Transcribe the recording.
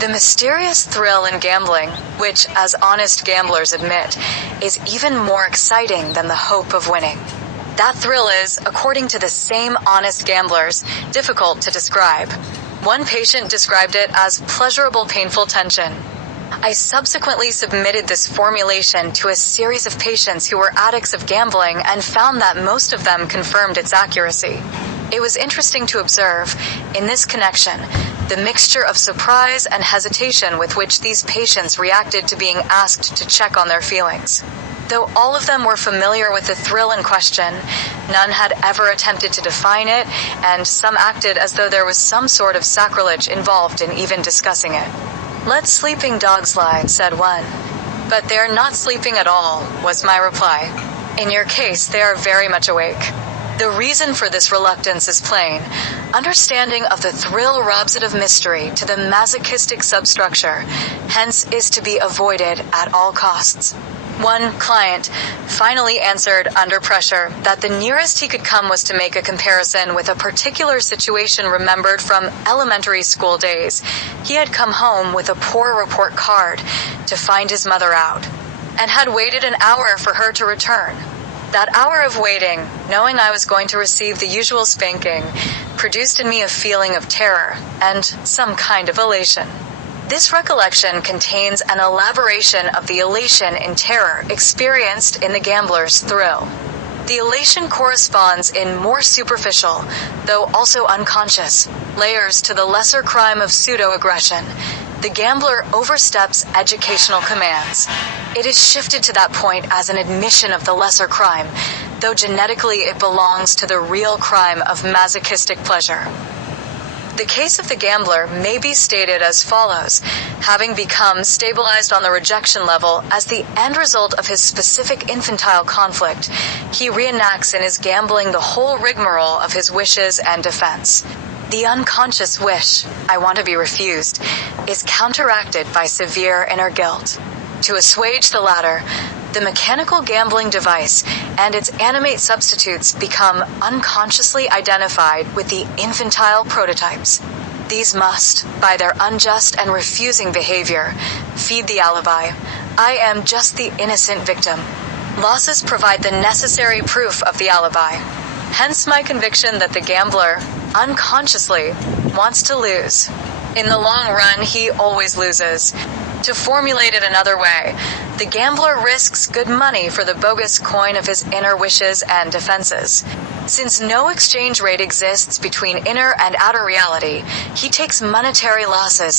The mysterious thrill in gambling, which, as honest gamblers admit, is even more exciting than the hope of winning. That thrill is, according to the same honest gamblers, difficult to describe. One patient described it as pleasurable painful tension. I subsequently submitted this formulation to a series of patients who were addicts of gambling and found that most of them confirmed its accuracy. It was interesting to observe, in this connection, the mixture of surprise and hesitation with which these patients reacted to being asked to check on their feelings. Though all of them were familiar with the thrill in question, none had ever attempted to define it, and some acted as though there was some sort of sacrilege involved in even discussing it. "Let sleeping dogs lie," said one. "But they're not sleeping at all," was my reply. "In your case, they are very much awake." The reason for this reluctance is plain. Understanding of the thrill robs it of mystery to the masochistic substructure, hence is to be avoided at all costs. One client finally answered under pressure that the nearest he could come was to make a comparison with a particular situation remembered from elementary school days. He had come home with a poor report card to find his mother out, and had waited an hour for her to return. That hour of waiting, knowing I was going to receive the usual spanking, produced in me a feeling of terror and some kind of elation. This recollection contains an elaboration of the elation and terror experienced in the gambler's thrill. The elation corresponds in more superficial, though also unconscious, layers to the lesser crime of pseudo-aggression. The gambler oversteps educational commands. It is shifted to that point as an admission of the lesser crime, though genetically it belongs to the real crime of masochistic pleasure. The case of the gambler may be stated as follows: having become stabilized on the rejection level as the end result of his specific infantile conflict, he reenacts in his gambling the whole rigmarole of his wishes and defense. The unconscious wish, "I want to be refused," is counteracted by severe inner guilt. To assuage the latter, the mechanical gambling device and its animate substitutes become unconsciously identified with the infantile prototypes. These must, by their unjust and refusing behavior, feed the alibi. I am just the innocent victim. Losses provide the necessary proof of the alibi. Hence my conviction that the gambler, unconsciously, wants to lose. In the long run, he always loses. To formulate it another way, the gambler risks good money for the bogus coin of his inner wishes and defenses. Since no exchange rate exists between inner and outer reality, he takes monetary losses